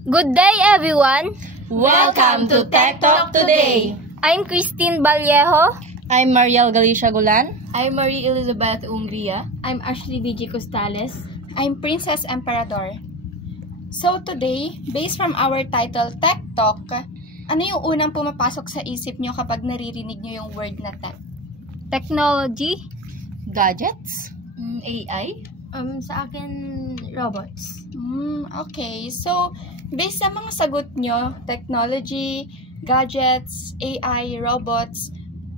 Good day, everyone! Welcome to Tech Talk Today! I'm Christine Vallejo. I'm Mariel Galicia Gulan. I'm Marie Elizabeth Ungria. I'm Ashley VG Costales. I'm Princess Emperador. So today, based from our title, Tech Talk, ano yung unang pumapasok sa isip nyo kapag naririnig nyo yung word na tech? Technology. Gadgets? AI? Sa akin, robots. Okay, so based sa mga sagot nyo, technology, gadgets, AI, robots,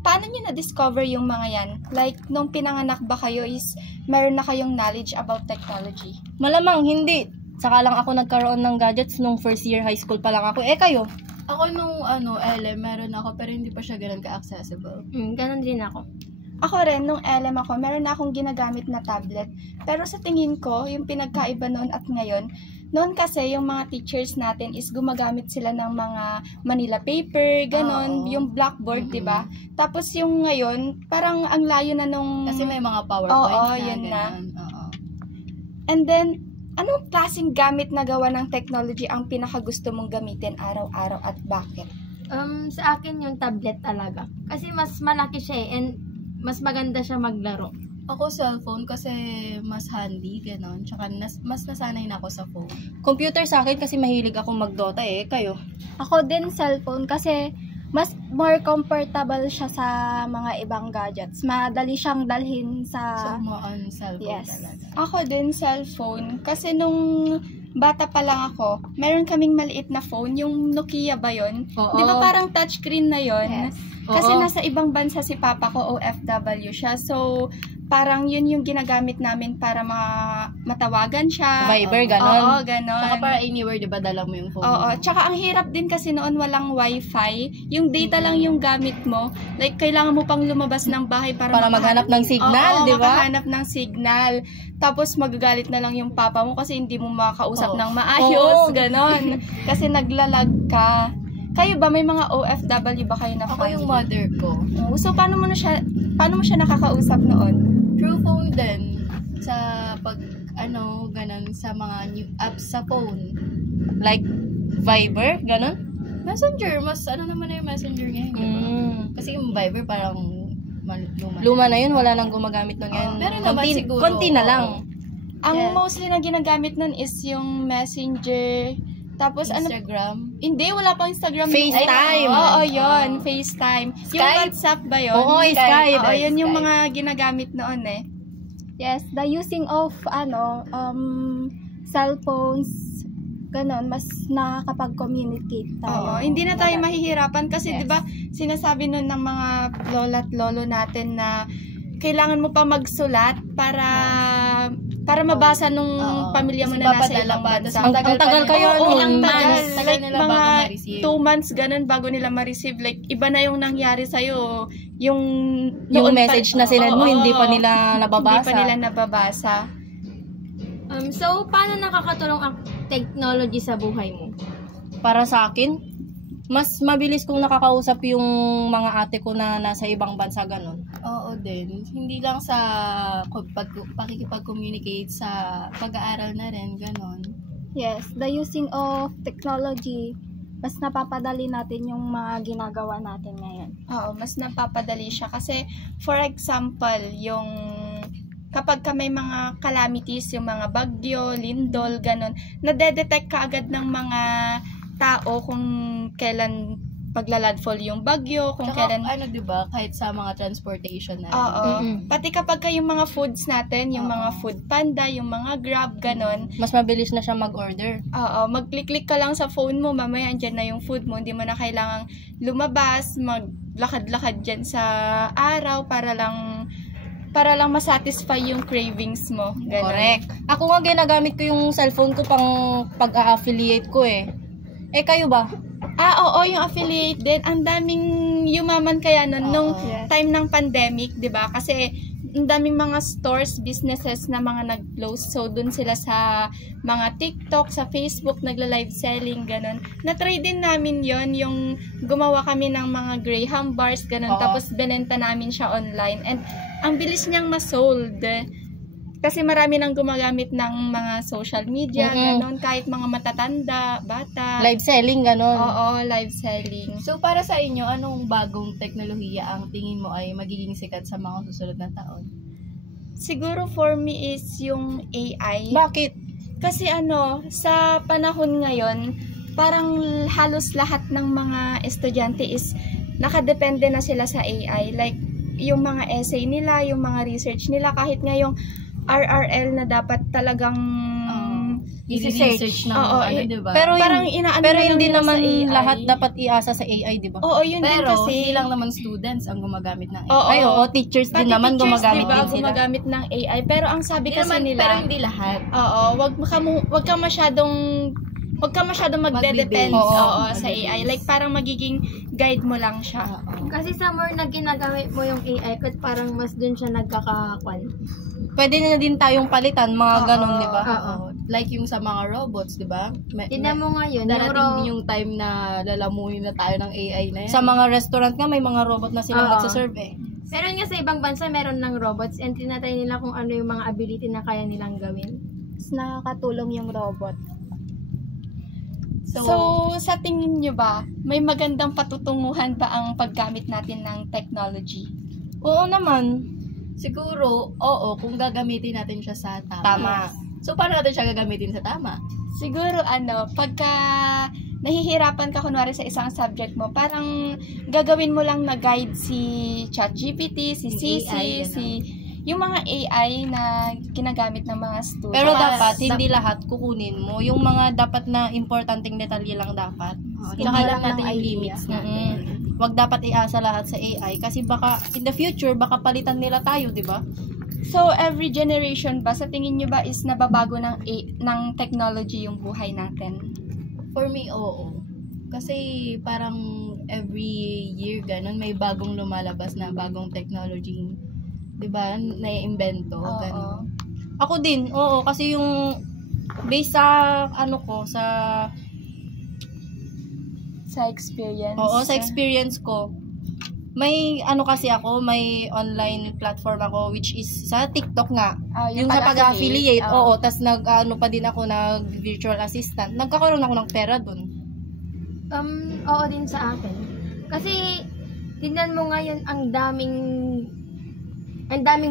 paano nyo na-discover yung mga yan? Like, nung pinanganak ba kayo is meron na kayong knowledge about technology? Malamang hindi. Saka lang ako nagkaroon ng gadgets nung first year high school pa lang ako. Kayo? Ako nung LM, meron ako pero hindi pa siya ganun ka-accessible. Ganon din ako. Ako rin, nung LM ako, meron na akong ginagamit na tablet. Pero sa tingin ko, yung pinagkaiba noon at ngayon, noon kasi yung mga teachers natin is gumagamit sila ng mga Manila paper, ganon, yung blackboard, diba? Tapos yung ngayon, parang ang layo na nung... Kasi may mga PowerPoint na, yun na. And then, anong klaseng gamit na gawa ng technology ang pinakagusto mong gamitin araw-araw at bakit? Sa akin yung tablet talaga. Kasi mas malaki siya and mas maganda siya maglaro. Ako cellphone kasi mas handy, gano'n. Tsaka mas nasanay na ako sa phone. Computer sa akin kasi mahilig ako mag-Dota Kayo? Ako din cellphone kasi mas more comfortable siya sa mga ibang gadgets. Madali siyang dalhin sa... Cellphone yes. talaga. Ako din cellphone kasi nung bata pa lang ako, meron kaming maliit na phone, yung Nokia ba yun? Oo. Di ba parang touchscreen na yun? Yes. Kasi Oo. nasa ibang bansa si papa ko, OFW siya. So, parang yun yung ginagamit namin para matawagan siya. Viber, ganon. Oo, ganon. Tsaka para anywhere, di ba, dala mo yung phone Oo, mo. tsaka ang hirap din kasi noon walang wifi. Yung data lang yung gamit mo. Like, kailangan mo pang lumabas ng bahay para maghanap ng signal, di ba? makahanap ng signal. Tapos magagalit na lang yung papa mo kasi hindi mo makausap Oo. ng maayos. Oo. Ganon. Kasi naglalag ka. Kayo ba, may mga OFW ba kayo na Ako family? yung mother ko. So, paano mo siya nakakausap noon? Through phone din. Sa ganon, sa mga new apps sa phone. Like Viber, ganon? Messenger, mas naman na yung Messenger ngayon, di ba? Kasi yung Viber parang Luma na yun, wala nang gumagamit nun ngayon. Pero naman siguro. Konti na lang. Ang mostly na ginagamit nun is yung Messenger. Tapos Instagram. Hindi, wala pang Instagram. FaceTime. Oo, yun. FaceTime. Yung Skype. WhatsApp ba yun? Oo, Skype. Oo, yun yung Skype. mga ginagamit noon eh. Yes, the using of cellphones, ganon, mas nakakapag-communicate tayo. Oo, hindi na tayo mahihirapan kasi Yes. 'di ba sinasabi nun ng mga lolo at lolo natin na kailangan mo pa magsulat para mabasa nung pamilya mo Kasi na nasa papadala ibang pa, bansa. tas Ang tagal kayo, Oo, ang ang tagal. Tagal nila mga bago ma-receive. 2 months ganun bago nila ma-receive. Like, iba na yung nangyari sa'yo. Yung Message na sinend mo, hindi pa nila nababasa. Hindi pa nila nababasa. So, paano nakakatulong ang technology sa buhay mo? Para sa akin, mas mabilis kong nakakausap yung mga ate ko na nasa ibang bansa, ganon. Oo din. Hindi lang sa pakikipag-communicate, sa pag-aaral na rin, ganon. Yes, the using of technology, mas napapadali natin yung mga ginagawa natin ngayon. Oo, mas napapadali siya. Kasi, for example, yung kapag ka may mga calamities, yung mga bagyo, lindol, ganun, nadedetect ka agad ng mga tao kung kailan paglalandfall yung bagyo, kung Tsaka, kailan... diba, kahit sa mga transportation na rin. Oo. Pati kapag ka yung mga foods natin, yung mga food panda, yung mga grab, ganun, Mas mabilis na siya mag-order. oo, mag-click-click ka lang sa phone mo, mamaya andyan na yung food mo, hindi mo na kailangang lumabas, maglakad-lakad dyan sa araw para lang masatisfy yung cravings mo. Ganun. Correct. Ako nga ginagamit ko yung cellphone ko pang pag-a-affiliate ko kayo ba? Oo, yung affiliate din. Ang daming yumaman kaya nun, nung Yes. time ng pandemic, di ba? Kasi ang daming mga stores, businesses na mga nag-close. So, dun sila sa mga TikTok, sa Facebook, nagla-live selling, ganun. Na-try din namin yon, yung gumawa kami ng mga Graham bars, ganun. Oo. Tapos, benenta namin siya online. And, ang bilis niyang ma-sold. Kasi marami nang gumagamit ng mga social media, Mm-mm. ganon, kahit mga matatanda, bata. Live selling, ganon. Oo, live selling. So, para sa inyo, anong bagong teknolohiya ang tingin mo ay magiging sikat sa mga susunod na taon? Siguro for me is yung AI. Bakit? Kasi sa panahon ngayon, parang halos lahat ng mga estudyante is nakadepende na sila sa AI. Like, yung mga essay nila, yung mga research nila, kahit ngayong RRL na dapat talagang I-research ng Oo, diba? Pero parang yun, inaano pero na lang hindi nila naman sa AI. lahat dapat iasa sa AI, di ba? Oo, yun din Pero, kasi. hindi lang naman students ang gumagamit ng AI. Oo. Ay, oo, teachers Pati din naman teachers, gumagamit diba, din sila. gumagamit ng AI. Pero ang sabi Hindi kasi naman, nila, pero hindi lahat. oo, wag ka masyadong magde-depend Magbe-base. oo, sa Magbe-base. AI. Like, parang magiging guide mo lang siya. Kasi sa more na ginagamit mo yung AI, kasi parang mas dun siya nagkakakwan. Pwede na din tayong palitan, mga Oo. ganon, di ba? Oo. Like yung sa mga robots, di ba? Tignan mo ngayon, Darating yung time na lalamunin na tayo ng AI na yan. Sa mga restaurant nga, may mga robot na silang Oo. magsaserve eh. meron nga sa ibang bansa, meron ng robots and tinatry nila kung ano yung mga ability na kaya nilang gawin. Mas nakakatulong yung robot. So, sa tingin nyo ba, may magandang patutunguhan ba ang paggamit natin ng technology? Oo naman. Siguro, oo, kung gagamitin natin siya sa tama. Tama. So, paano natin siya gagamitin sa tama? Siguro, pagka nahihirapan ka kunwari sa isang subject mo, parang gagawin mo lang na guide si ChatGPT, si Yung Sisi, AI, si yung mga AI na ginagamit ng mga students. Pero Saka, dapat, hindi lahat kukunin mo. Yung mga dapat na importanteng detalye lang dapat. Tsaka Hindi alam lang natin ng yung idea. limits natin. Wag dapat iasa lahat sa AI kasi baka in the future baka palitan nila tayo, 'di ba? So, every generation ba, sa tingin nyo ba is nababago ng technology yung buhay natin? For me, oo. Kasi parang every year ganun, may bagong lumalabas na bagong technology. 'Di ba? Na-iimbento, ganun. Ako din, oo, kasi yung based sa Sa experience? oo, sa experience ko, may may online platform ako which is sa TikTok nga. Yung sa pag-affiliate, oo, tas pa din ako virtual assistant. Nagkakaroon ako ng pera dun. Oo din sa akin. Kasi, tingnan mo ngayon, ang daming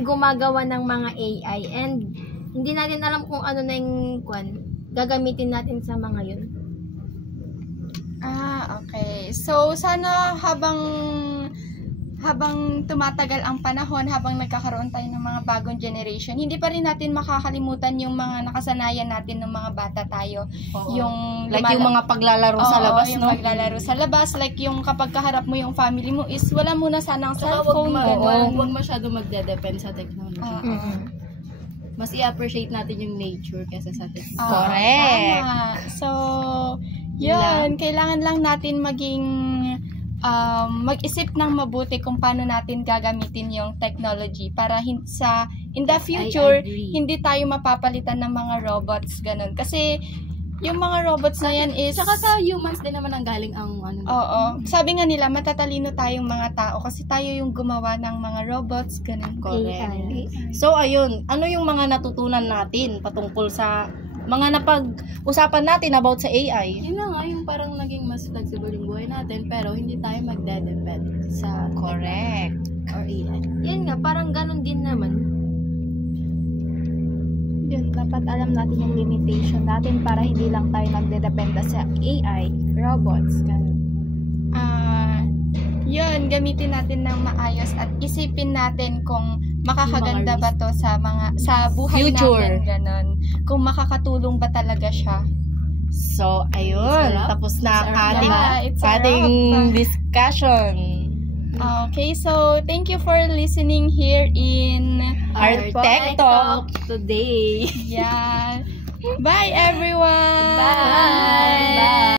gumagawa ng mga AI and hindi natin alam kung ano na yung gagamitin natin sa mga yun. Okay. So, sana habang tumatagal ang panahon, habang nagkakaroon tayo ng mga bagong generation, hindi pa rin natin makakalimutan yung mga nakasanayan natin ng mga bata tayo. Oo. Yung Like yung mga paglalaro sa Oo, labas, yung no? paglalaro sa labas, like yung kapag kaharap mo yung family mo is wala muna sanang Tsaka cellphone, ganun. wag masyado magde-depend sa technology. Mas i-appreciate natin yung nature kaysa sa technology. Correct. Tama. So, yun, kailangan lang natin maging mag-isip ng mabuti kung paano natin gagamitin yung technology para in the future, agree. hindi tayo mapapalitan ng mga robots, ganun. Kasi, yung mga robots na yan is... Tsaka sa humans din naman ang galing ang Oo. Sabi nga nila, matatalino tayong mga tao kasi tayo yung gumawa ng mga robots, ganun. Correct. So, ayun. Ano yung mga natutunan natin patungkol sa mga napag-usapan natin about sa AI? Yun na nga, yung parang naging mas flexible yung buhay natin, pero hindi tayo magde-depend sa Correct. or AI. Yan nga, parang ganun din naman. Yun, dapat alam natin yung limitation natin para hindi lang tayo nagdedependa sa AI, robots, ganun. Yun, gamitin natin ng maayos at isipin natin kung makakaganda ba to sa buhay Future. natin, ganun. Kung makakatulong ba talaga siya. So, ayun. Sarap. Tapos na ang Sarap ating, na. It's a ating wrap. discussion. Okay, so thank you for listening here in Our Tech Talk. today. yeah. Bye everyone. Bye. Bye.